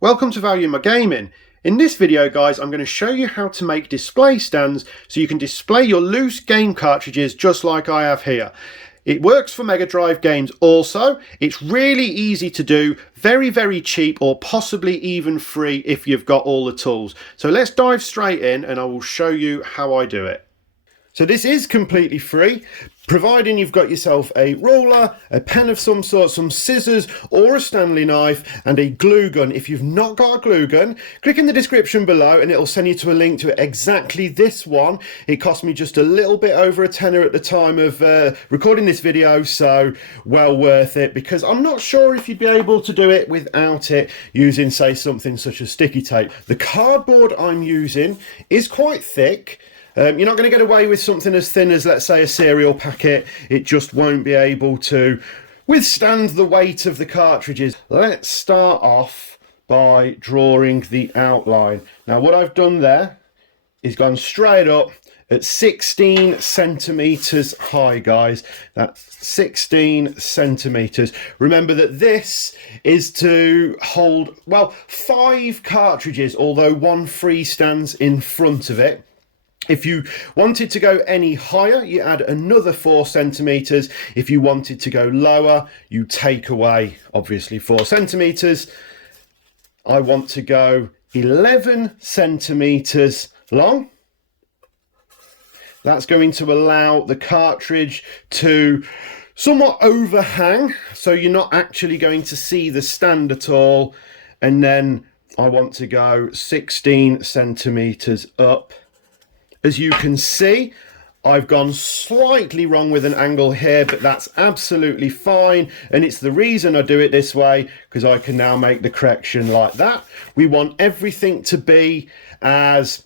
Welcome to Value My Gaming. In this video guys, I'm going to show you how to make display stands so you can display your loose game cartridges just like I have here. It works for Mega Drive games also. It's really easy to do, very cheap, or possibly even free if you've got all the tools. So let's dive straight in and I will show you how I do it. So this is completely free, providing you've got yourself a ruler, a pen of some sort, some scissors or a Stanley knife and a glue gun. If you've not got a glue gun, click in the description below and it'll send you to a link to exactly this one. It cost me just a little bit over a tenner at the time of recording this video, so well worth it, because I'm not sure if you'd be able to do it without it using, say, something such as sticky tape. The cardboard I'm using is quite thick. You're not going to get away with something as thin as, let's say, a cereal packet. It just won't be able to withstand the weight of the cartridges. Let's start off by drawing the outline. Now, what I've done there is gone straight up at 16 centimeters high, guys. That's 16 centimeters. Remember that this is to hold, well, 5 cartridges, although one free stands in front of it. If you wanted to go any higher, you add another 4 centimeters. If you wanted to go lower, you take away, obviously, 4 centimeters. I want to go 11 centimeters long. That's going to allow the cartridge to somewhat overhang, so you're not actually going to see the stand at all. And then I want to go 16 centimeters up. As you can see, I've gone slightly wrong with an angle here, but that's absolutely fine. And it's the reason I do it this way, because I can now make the correction like that. We want everything to be as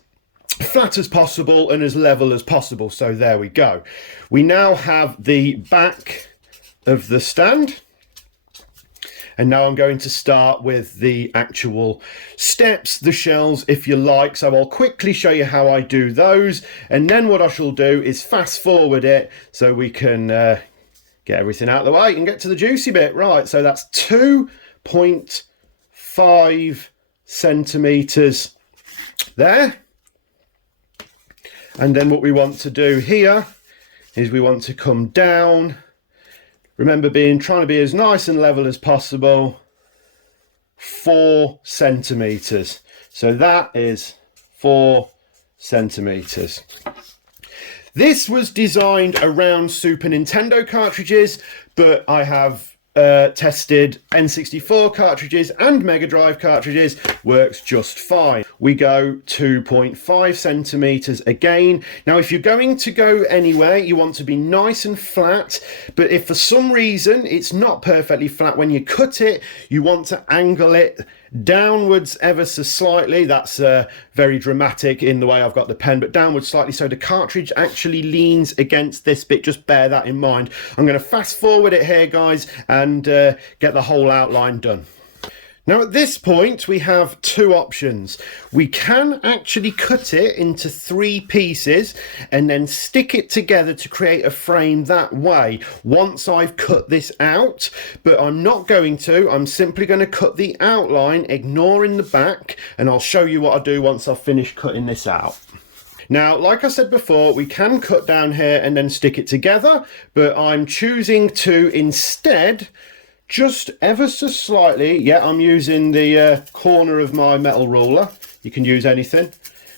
flat as possible and as level as possible. So there we go. We now have the back of the stand. And now I'm going to start with the actual steps, the shelves, if you like. So I'll quickly show you how I do those. And then what I shall do is fast forward it so we can get everything out of the way and get to the juicy bit. Right, so that's 2.5 centimeters there. And then what we want to do here is we want to come down. Remember, trying to be as nice and level as possible, 4 centimeters. So that is 4 centimeters. This was designed around Super Nintendo cartridges, but I have tested N64 cartridges and Mega Drive cartridges, works just fine. We go 2.5 centimeters again. Now, if you're going to go anywhere, you want to be nice and flat, but if for some reason it's not perfectly flat when you cut it, you want to angle it downwards ever so slightly. That's very dramatic in the way I've got the pen, but downwards slightly so the cartridge actually leans against this bit. Just bear that in mind. I'm going to fast forward it here, guys, and get the whole outline done. Now at this point we have 2 options. We can actually cut it into 3 pieces and then stick it together to create a frame that way once I've cut this out, but I'm not going to. I'm simply going to cut the outline, ignoring the back, and I'll show you what I do once I've finished cutting this out. Now, like I said before, we can cut down here and then stick it together, but I'm choosing to instead just ever so slightly, yeah, I'm using the corner of my metal ruler. You can use anything.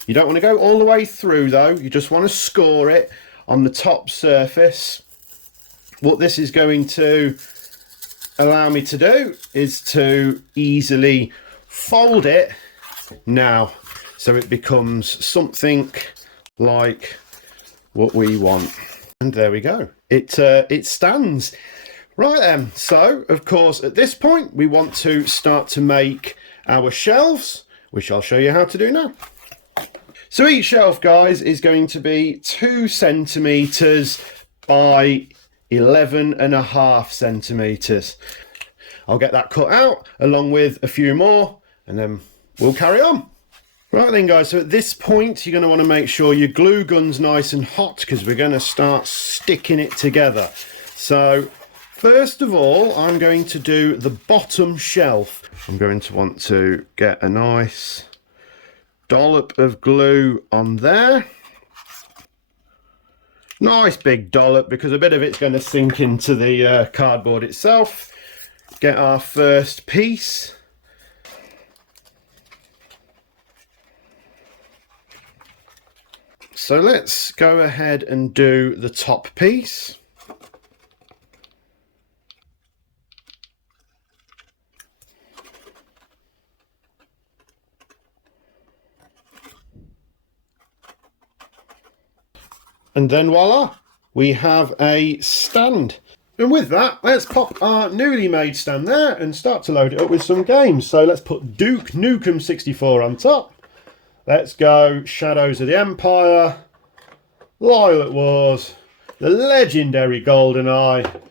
You don't want to go all the way through though. You just want to score it on the top surface. What this is going to allow me to do is to easily fold it now, so it becomes something like what we want. And there we go. It stands. Right then, so of course at this point we want to start to make our shelves, which I'll show you how to do now. So each shelf, guys, is going to be 2 centimeters by 11.5 centimeters. I'll get that cut out along with a few more and then we'll carry on. Right then, guys, so at this point you're going to want to make sure your glue gun's nice and hot because we're going to start sticking it together. So First of all, I'm going to do the bottom shelf. I'm going to want to get a nice dollop of glue on there. Nice big dollop, because a bit of it's going to sink into the cardboard itself. Get our first piece. So let's go ahead and do the top piece. And then voila, we have a stand. And with that, let's pop our newly made stand there and start to load it up with some games. So let's put Duke Nukem 64 on top. Let's go Shadows of the Empire, Lilac Wars, the legendary GoldenEye,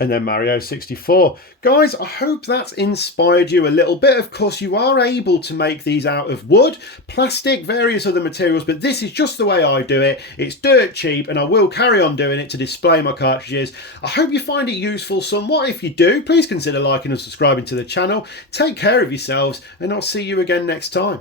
and then Mario 64. Guys, I hope that's inspired you a little bit. Of course, you are able to make these out of wood, plastic, various other materials, but this is just the way I do it. It's dirt cheap, and I will carry on doing it to display my cartridges. I hope you find it useful somewhat. If you do, please consider liking and subscribing to the channel. Take care of yourselves, and I'll see you again next time.